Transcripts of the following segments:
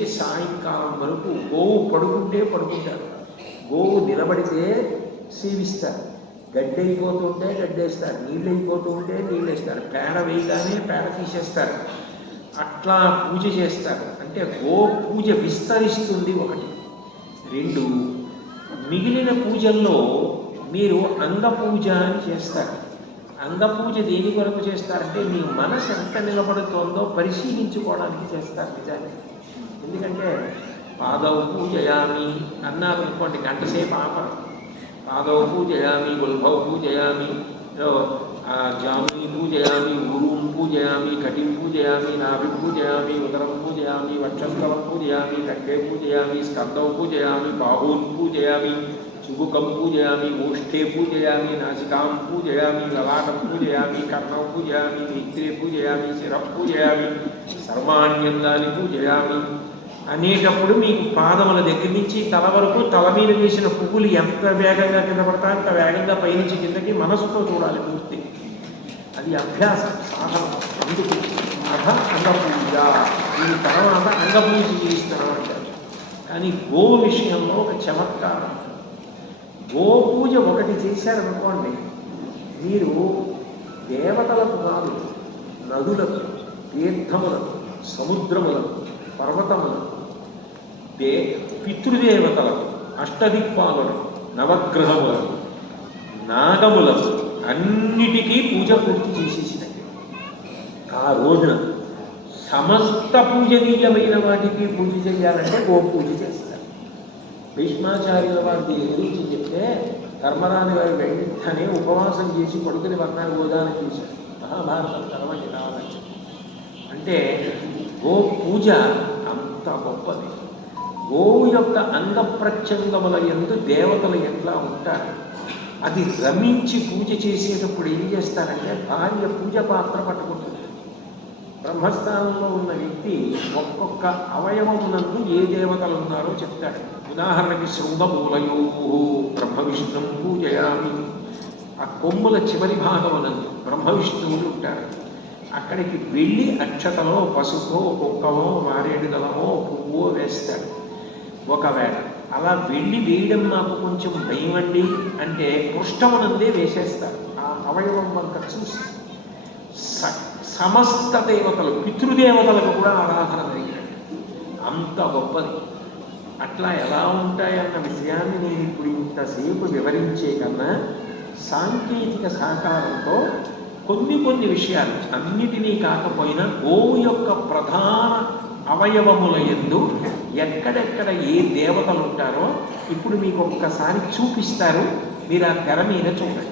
నుంచి సాయంకాలం వరకు గోవు పడుకుంటే పడుకుంటారు, గోవు నిలబడితే సేవిస్తారు, గడ్డి అయిపోతుంటే గడ్డేస్తారు, నీళ్ళు అయిపోతూ ఉంటే నీళ్ళు వేస్తారు, పేడ వేయగానే పేడ తీసేస్తారు. అట్లా పూజ చేస్తారు. అంటే గో పూజ విస్తరిస్తుంది ఒకటి. రెండు, మిగిలిన పూజల్లో మీరు అంగపూజ అని చేస్తారు. అంగపూజ దేని కొరకు చేస్తారంటే మీ మనసు ఎంత నిలబడుతోందో పరిశీలించుకోవడానికి చేస్తారు నిజానికి. ఎందుకంటే పాదవ పూజయామి అన్నారు అనుకోండి, గంటసేపు ఆపరం. పాదవ పూజయామి, గుల్భవ పూజయామి, జాముని పూజయామి, ఊరుం పూజయామి, కటిం పూజయామి, నాభి పూజయామి, ఉదరం పూజయామి, వక్షస్థలం పూజయామి, కంఠే పూజయామి, స్కందం పూజయామి, బాహూన్ పూజయామి, చుబుకం పూజయామి, ఓష్ఠే పూజయామి, నాసికాం పూజయామి, లలాటం పూజయామి, కర్ణం పూజయామి, నేత్రే పూజయామి, శిరం పూజయామి, సర్వాణ్యంగాన్ని పూజయామి అనేటప్పుడు మీకు పాదముల దగ్గర నుంచి తల వరకు తల మీద వేసిన పువ్వులు ఎంత వేగంగా కింద పడతాయి అంత వేగంగా పైనుంచి కిందకి మనసుతో చూడాలి పూర్తి. అది అభ్యాసం, సాధన. అందుకు అంగపూజ. దీని తర్వాత అంగపూజ చేయిస్తాను అంటారు. కానీ గోవు విషయంలో ఒక చమత్కారం. గోపూజ ఒకటి చేశారనుకోండి, మీరు దేవతలకు కాదు, నదులకు, తీర్థములకు, సముద్రములకు, పర్వతములకు, పితృదేవతలకు, అష్టదిక్పాలకు, నవగ్రహములకు, నాగములకు అన్నిటికీ పూజ పూర్తి చేసేసినట్టు. ఆ రోజున సమస్త పూజనీయమైన వాటికి పూజ చేయాలంటే గోపూజ చేస్తారు. భీష్మాచార్యుల వారి గురించి చెప్తే ధర్మరాజు గారు వెంటనే ఉపవాసం చేసి కొడుకుని వర్ణాలు గోదానం చేశారు. మహాభారతం తర్వాత కావాలని. అంటే గో పూజ అంత గొప్పది. గోవు యొక్క అంగ ప్రత్యంగముల యందు దేవతలు ఎట్లా ఉంటారు, అది రమించి పూజ చేసేటప్పుడు ఏం చేస్తారంటే భార్య పూజ పాత్ర పట్టుకుంటుంది. బ్రహ్మస్థానంలో ఉన్న వ్యక్తి ఒక్కొక్క అవయవమునందు ఏ దేవతలు ఉన్నారో చెప్తాడు. ఉదాహరణకి శృంగమూలయో బ్రహ్మ విష్ణుం పూజయామి. ఆ కొమ్ముల చివరి భాగమునందు బ్రహ్మ విష్ణువులు ఉంటారు. అక్కడికి వెళ్ళి అక్షతలో, పసుపో, కుక్కమో, మారేడుదలమో, పువ్వో వేస్తాడు. ఒకవేళ అలా వెళ్ళి వేయడం నాకు కొంచెం భయమండి అంటే పృష్ఠమునందే వేసేస్తారు. ఆ అవయవం వంక చూసి సమస్త దేవతలు, పితృదేవతలకు కూడా ఆరాధన జరిగినట్టు. అంత గొప్పది. అట్లా ఎలా ఉంటాయన్న విషయాన్ని నేను ఇప్పుడు ఇంతసేపు వివరించే కన్నా సాంకేతిక సహకారంతో కొన్ని విషయాలు, అన్నిటినీ కాకపోయినా గోవు యొక్క ప్రధాన అవయవముల యందు ఎక్కడెక్కడ ఏ దేవతలు ఉంటారో ఇప్పుడు మీకు ఒక్కసారి చూపిస్తారు. మీరు ఆ తెర మీద చూడండి.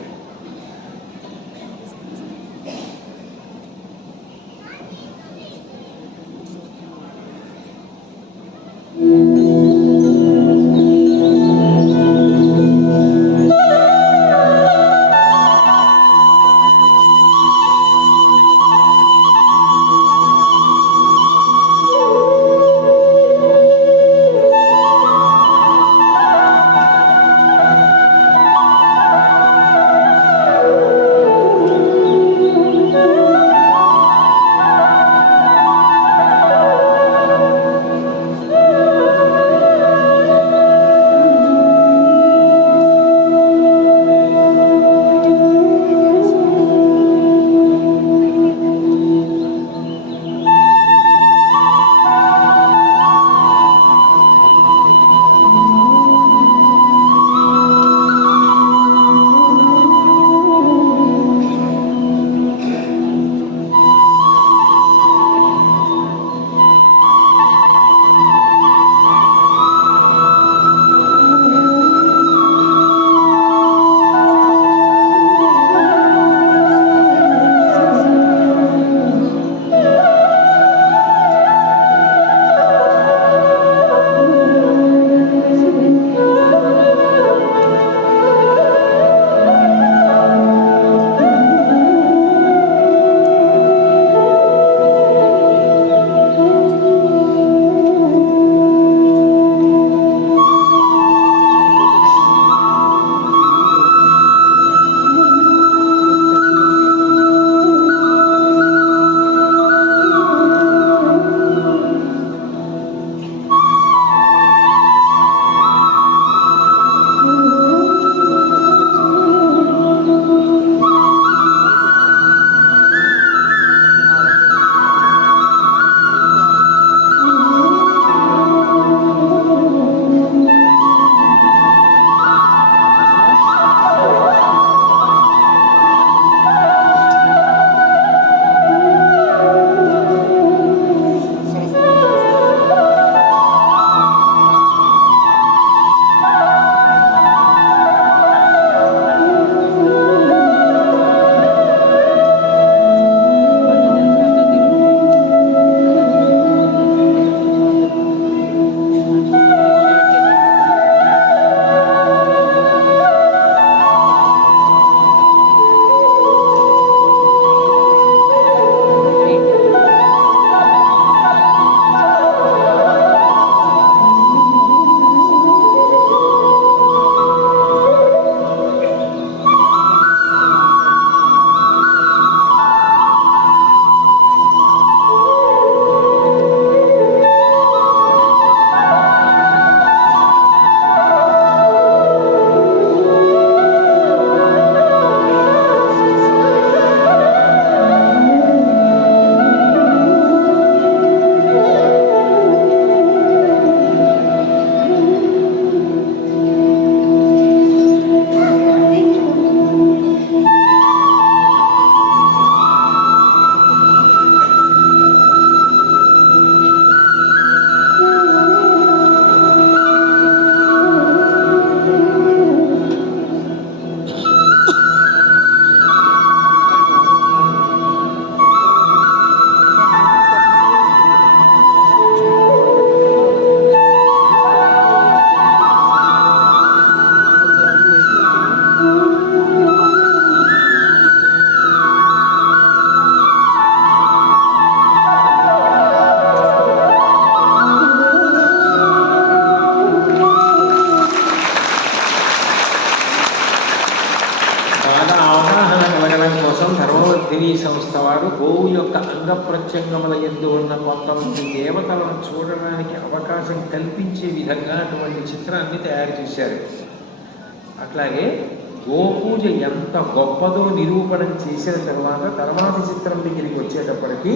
రోహిణీ సంస్థ వారు గోవు యొక్క అంగ ప్రత్యంగముల యందు ఉన్న కొంతమంది దేవతలను చూడడానికి అవకాశం కల్పించే విధంగా అటువంటి చిత్రాన్ని తయారు చేశారు. అట్లాగే గోపూజ ఎంత గొప్పదో నిరూపణం చేసిన తర్వాతి చిత్రం దగ్గరికి వచ్చేటప్పటికీ